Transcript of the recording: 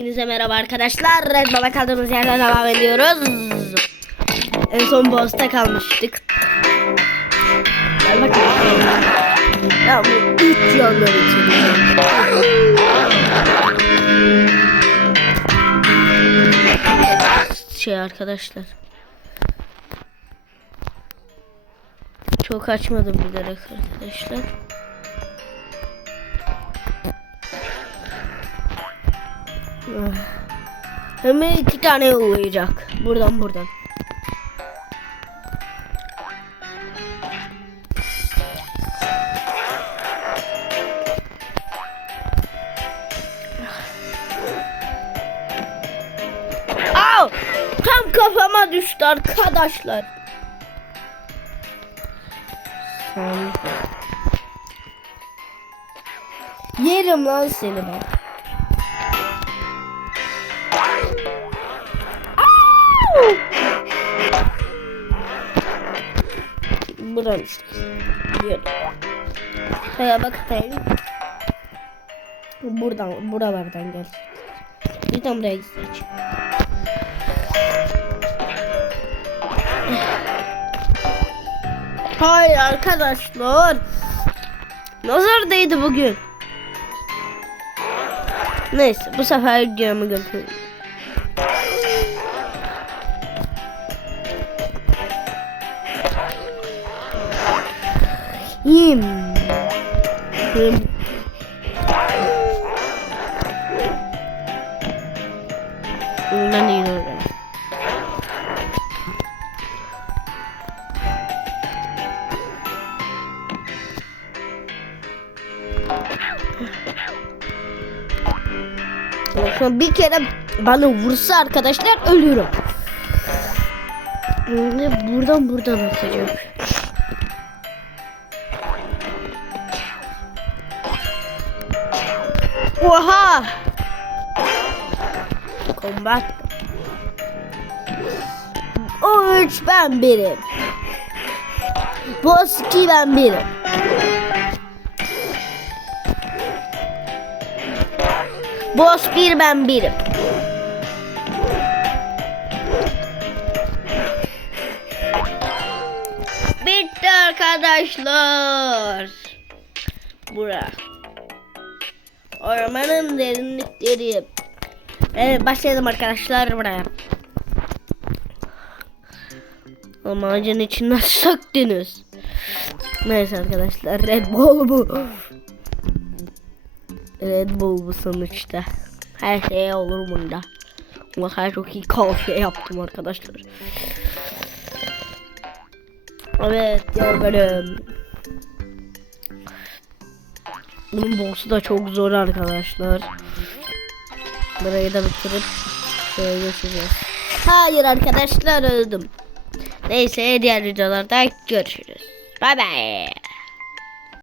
Hepinize merhaba arkadaşlar. Red Baba kaldığımız yerden devam ediyoruz. En son boss'ta kalmıştık. Gel bakalım. Ya bu üç yanları için. Şey arkadaşlar. Çok açmadım bilerek arkadaşlar. Hemen iki tane uğrayacak. Buradan buradan. Au! Tam kafama düştü arkadaşlar. Yerim lan seni ben. Buradan işte. Biliyorum. Şuraya bakayım. Buradan, buralardan gel. Bir tane buraya gidecek. Hayır arkadaşlar. Nazar değdi bugün. Neyse bu sefer videomu götüreyim. Yim. Yim. Ben iyi öğrendim. Sonra bir kere bana vursa arkadaşlar ölürüm. Şimdi buradan buradan atacağım. Oha! Combat. O üç ben birim. Boss 2 ben birim. Boss 1 ben birim. Bitti arkadaşlar. Bura. Ormanın derinlikleri. Evet başlayalım arkadaşlar buraya. Ama ağacın içinden söktünüz. Neyse arkadaşlar Red Bull bu. Red Bull bu sonuçta. Her şey olur bunda. Ama her çok iyi kahve yaptım arkadaşlar. Evet diğer. Bunun boss'u da çok zor arkadaşlar. Burayı da bitirip şöyle geçeceğiz. Hayır arkadaşlar öldüm. Neyse diğer videolarda görüşürüz. Bay bay.